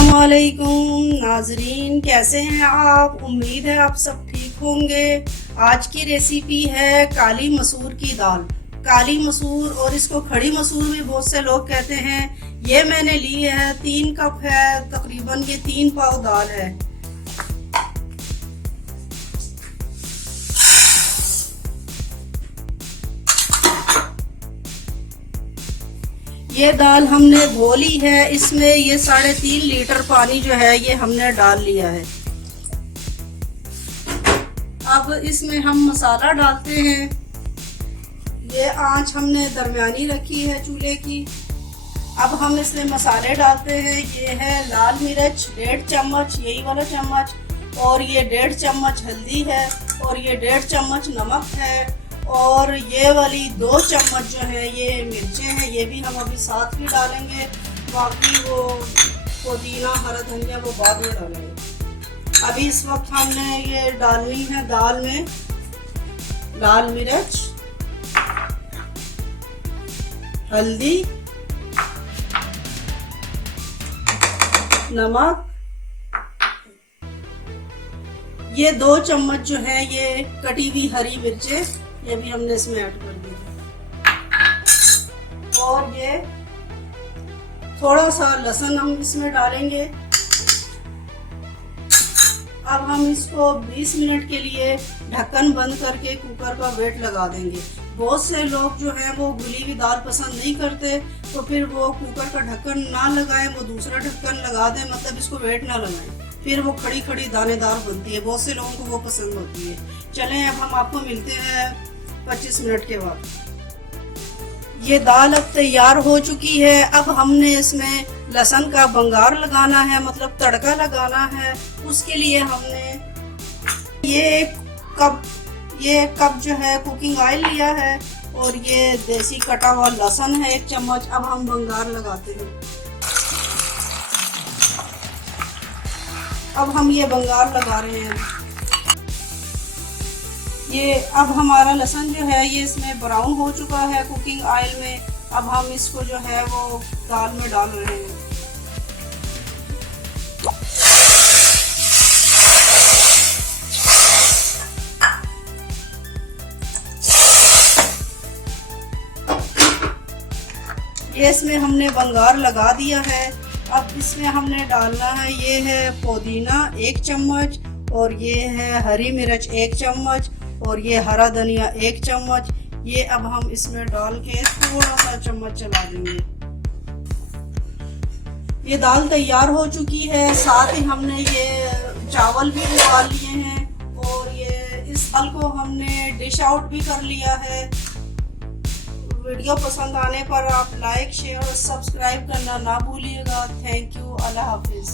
अस्सलामुअलैकुम नाजरीन, कैसे हैं आप? उम्मीद है आप सब ठीक होंगे। आज की रेसिपी है काली मसूर की दाल। काली मसूर और इसको खड़ी मसूर भी बहुत से लोग कहते हैं। ये मैंने ली है 3 कप है, तकरीबन ये 3 पाव दाल है। ये दाल हमने धो ली है। इसमें ये 3.5 लीटर पानी जो है ये हमने डाल लिया है। अब इसमें हम मसाला डालते हैं। ये आंच हमने दरमियानी रखी है चूल्हे की। अब हम इसमें मसाले डालते हैं। ये है लाल मिर्च 1.5 चम्मच, यही वाला चम्मच, और ये 1.5 चम्मच हल्दी है, और ये 1.5 चम्मच नमक है, और ये वाली 2 चम्मच जो है ये मिर्चें हैं, ये भी हम अभी साथ में डालेंगे। बाकी वो पुदीना हरा धनिया वो बाद में डालेंगे। अभी इस वक्त हमने ये डालनी है दाल में लाल मिर्च, हल्दी, नमक। ये 2 चम्मच जो है ये कटी हुई हरी मिर्चें, ये भी हमने इसमें ऐड कर दी। और ये थोड़ा सा लहसुन हम इसमें डालेंगे। अब हम इसको 20 मिनट के लिए ढक्कन बंद करके कुकर का वेट लगा देंगे। बहुत से लोग जो है वो गुली हुई दाल पसंद नहीं करते, तो फिर वो कुकर का ढक्कन ना लगाएं, वो दूसरा ढक्कन लगा दें, मतलब इसको वेट ना लगाएं, फिर वो खड़ी खड़ी दानेदार बनती है। बहुत से लोगों को वो पसंद होती है। चलें अब हम आपको मिलते हैं 25 मिनट के बाद। ये दाल अब तैयार हो चुकी है। अब हमने इसमें लहसुन का बंगार लगाना है, मतलब तड़का लगाना है। उसके लिए हमने ये एक कप जो है कुकिंग ऑयल लिया है, और ये देसी कटा हुआ लहसुन है 1 चम्मच। अब हम बंगार लगाते हैं। अब हम ये बंगार लगा रहे हैं। ये अब हमारा लहसुन जो है ये इसमें ब्राउन हो चुका है कुकिंग ऑयल में। अब हम इसको जो है वो दाल में डाल रहे हैं। ये इसमें हमने बंगार लगा दिया है। अब इसमें हमने डालना है, ये है पुदीना 1 चम्मच, और ये है हरी मिर्च 1 चम्मच, और ये हरा धनिया 1 चम्मच। ये अब हम इसमें डाल के थोड़ा सा चम्मच चला देंगे। ये दाल तैयार हो चुकी है। साथ ही हमने ये चावल भी उबाल लिए हैं, और ये इस दाल को हमने डिश आउट भी कर लिया है। वीडियो पसंद आने पर आप लाइक, शेयर और सब्सक्राइब करना ना भूलिएगा। Thank you. अल्लाह हाफिज़।